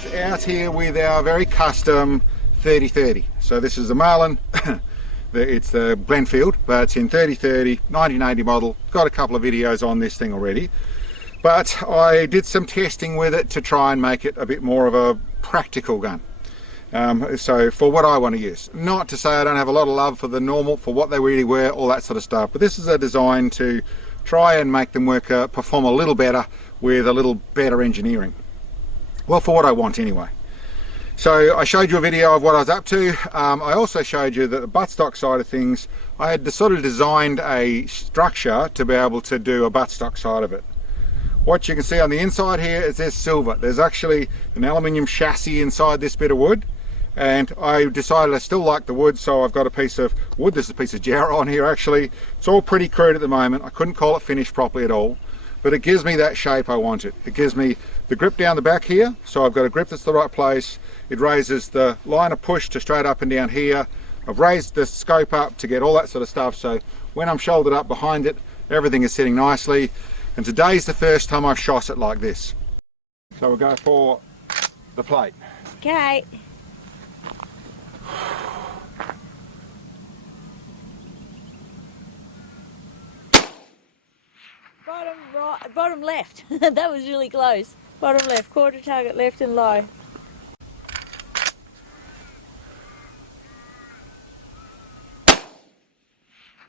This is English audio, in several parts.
guys, out here with our very custom 30-30. So this is the Marlin, it's the Glenfield, but it's in 30-30, 1980 model. Got a couple of videos on this thing already. But I did some testing with it to try and make it a bit more of a practical gun. So for what I want to use. Not to say I don't have a lot of love for the normal, for what they really were, all that sort of stuff. But this is a design to try and make them work, perform a little better with a little better engineering. Well, for what I want anyway. So I showed you a video of what I was up to. I also showed you that the buttstock side of things, I had sort of designed a structure to be able to do a buttstock side of it. What you can see on the inside here is there's silver. There's actually an aluminium chassis inside this bit of wood, and I decided I still like the wood, so I've got a piece of wood. There's a piece of jarrah on here actually. It's all pretty crude at the moment. I couldn't call it finished properly at all, but it gives me that shape I want it. It gives me the grip down the back here, so I've got a grip that's the right place. It raises the line of push to straight up and down here. I've raised the scope up to get all that sort of stuff, so when I'm shouldered up behind it, everything is sitting nicely. And today's the first time I've shot it like this. So we'll go for the plate. Okay. Bottom right, bottom left. That was really close. Bottom left, quarter target left and low.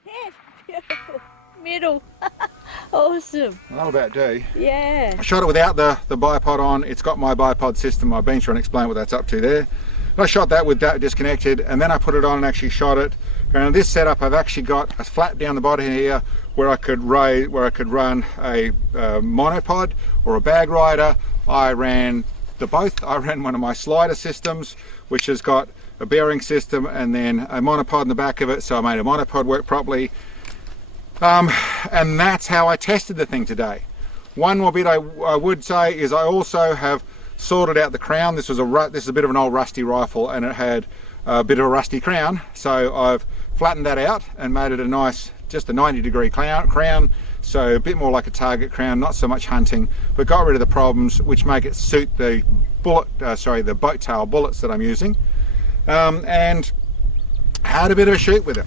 Yeah, beautiful. Middle. Awesome. That'll about do. Yeah. I shot it without the bipod on. It's got my bipod system. I've been trying to explain what that's up to there. And I shot that with that disconnected, and then I put it on and actually shot it. And in this setup, I've actually got a flap down the bottom here where I could run a monopod or a bag rider. I ran both. I ran one of my slider systems, which has got a bearing system and then a monopod in the back of it. So I made a monopod work properly. And that's how I tested the thing today. One more bit I would say is I also have sorted out the crown. This is a bit of an old rusty rifle, and it had a bit of a rusty crown. So I've flattened that out and made it a nice, just a 90-degree crown. So a bit more like a target crown, not so much hunting, but got rid of the problems which make it suit the the boat tail bullets that I'm using, and had a bit of a shoot with it.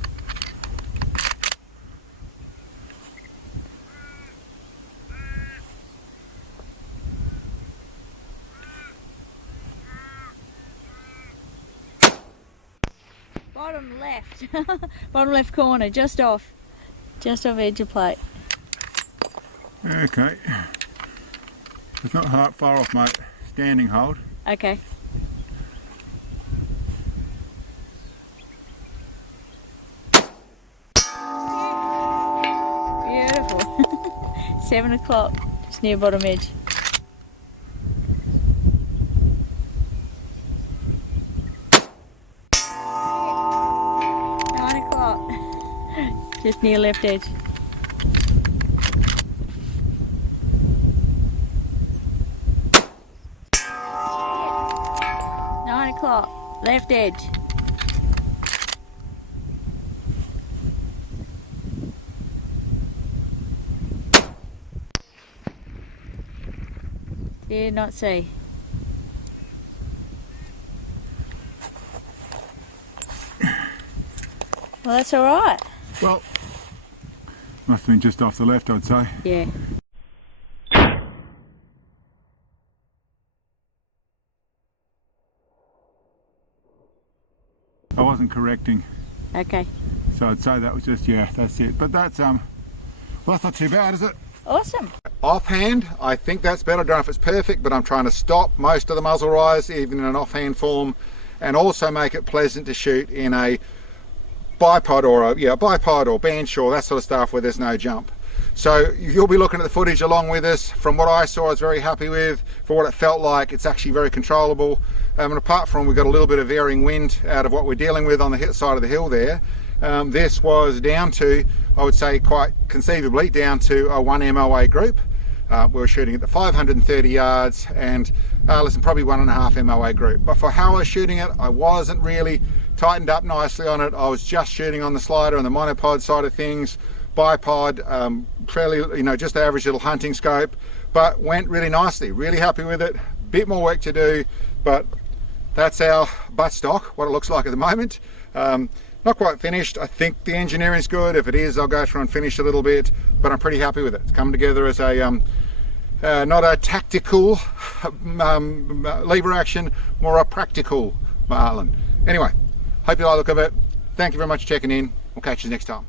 Bottom left. Bottom left corner, just off edge of plate. Okay. It's not far off my standing hold. Okay. Beautiful. 7 o'clock, just near bottom edge. Just near left edge. 9 o'clock, left edge. Did not see. Well, that's all right. Well, must have been just off the left, I'd say. Yeah. I wasn't correcting. Okay. So I'd say that was just, yeah, that's it. But that's, well, that's not too bad, is it? Awesome. Offhand, I think that's better. I don't know if it's perfect, but I'm trying to stop most of the muzzle rise, even in an offhand form, and also make it pleasant to shoot in a bipod or bench or that sort of stuff where there's no jump. So you'll be looking at the footage along with us. From what I saw, I was very happy with. For what it felt like, it's actually very controllable. And apart from we've got a little bit of varying wind out of what we're dealing with on the side of the hill there, this was down to, I would say quite conceivably, down to a 1 MOA group. We were shooting at the 530 yards and listen, probably 1.5 MOA group. But for how I was shooting it, I wasn't really tightened up nicely on it. I was just shooting on the slider and the monopod side of things. Bipod, fairly, just the average little hunting scope, but went really nicely. Really happy with it. Bit more work to do, But that's our buttstock, what it looks like at the moment. Not quite finished. I think the engineering's good. If it is, I'll go through and finish a little bit, but I'm pretty happy with it. It's come together as a not a tactical lever action, more a practical Marlin. Anyway, hope you like the look of it. Thank you very much for checking in. We'll catch you next time.